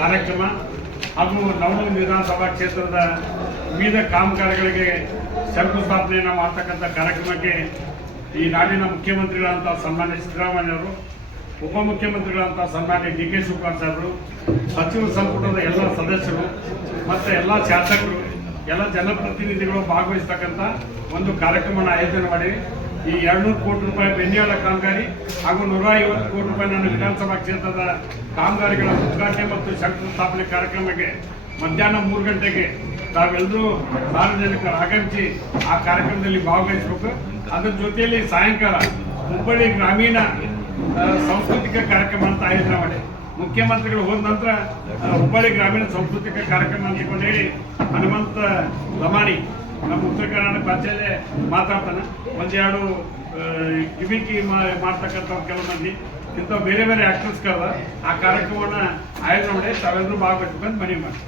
ಕಾರ್ಯಕ್ರಮ ಹಾಗೂ ನವಣೂರು ವಿಧಾನಸಭಾ ಕ್ಷೇತ್ರದ ವಿವಿಧ ಕಾಮಗಾರಿಗಳಿಗೆ ಶಂಕುಸ್ಥಾಪನೆಯನ್ನು ಮಾಡ್ತಕ್ಕಂಥ ಕಾರ್ಯಕ್ರಮಕ್ಕೆ ಈ ನಾಡಿನ ಮುಖ್ಯಮಂತ್ರಿಗಳಂಥ ಸನ್ಮಾನ್ಯ ಸಿದ್ದರಾಮಯ್ಯವರು, ಉಪಮುಖ್ಯಮಂತ್ರಿಗಳಂಥ ಸನ್ಮಾನ್ಯ ಡಿ.ಕೆ. ಶಿವಕುಮಾರ್ ಸಾಹೇಬರು, ಸಚಿವ ಸಂಪುಟದ ಎಲ್ಲ ಸದಸ್ಯರು ಮತ್ತು ಎಲ್ಲ ಶಾಸಕರು, ಎಲ್ಲ ಜನಪ್ರತಿನಿಧಿಗಳು ಭಾಗವಹಿಸ್ತಕ್ಕಂಥ ಒಂದು ಕಾರ್ಯಕ್ರಮವನ್ನು ಆಯೋಜನೆ ಮಾಡಿ ಈ 200 ಕೋಟಿ ರೂಪಾಯಿ ಬೆನ್ನಿಯಾಳ ಕಾಮಗಾರಿ ಹಾಗೂ 150 ಕೋಟಿ ರೂಪಾಯಿ ನನ್ನ ವಿಧಾನಸಭಾ ಕ್ಷೇತ್ರದ ಕಾಮಗಾರಿಗಳ ಉದ್ಘಾಟನೆ ಮತ್ತು ಶಂಕುಸ್ಥಾಪನೆ ಕಾರ್ಯಕ್ರಮಕ್ಕೆ ಮಧ್ಯಾಹ್ನ 3 ಗಂಟೆಗೆ ತಾವೆಲ್ಲರೂ ಸಾರ್ವಜನಿಕರು ಆಗಮಿಸಿ ಆ ಕಾರ್ಯಕ್ರಮದಲ್ಲಿ ಭಾಗವಹಿಸಬೇಕು. ಅದರ ಜೊತೆಯಲ್ಲಿ ಸಾಯಂಕಾಲ ಹುಬ್ಬಳ್ಳಿ ಗ್ರಾಮೀಣ ಸಾಂಸ್ಕೃತಿಕ ಕಾರ್ಯಕ್ರಮ ಅಂತ ಆಯೋಜನೆ ಮಾಡಿ ಮುಖ್ಯಮಂತ್ರಿಗಳು ಹೋದ ನಂತರ ಹುಬ್ಬಳ್ಳಿ ಗ್ರಾಮೀಣ ಸಾಂಸ್ಕೃತಿಕ ಕಾರ್ಯಕ್ರಮ ಅಂದ್ಕೊಂಡು ಹೇಳಿ ಹನುಮಂತ ಲಮಾಣಿ ನಮ್ಮ ಉತ್ತರ ಕರ್ನಾಟಕ ಭಾಷೆಯಲ್ಲೇ ಮಾತಾಡ್ತಾನೆ. ಒಂದೆರಡು ಕಿವಿಕಿ ಮಾಡ್ತಕ್ಕಂಥ ಕೆಲವು ಮಂದಿ ಇಂಥ ಬೇರೆ ಬೇರೆ ಆಕ್ಟರ್ಸ್ ಕರೆದ ಆ ಕಾರ್ಯಕ್ರಮವನ್ನು ಆಯೋಜನೆ ಮಾಡಿ ತಾವೆಲ್ಲರೂ ಭಾಗವಹಿಸ್ಬೇಕು ಅಂತ ಮನವಿ ಮಾಡಿ.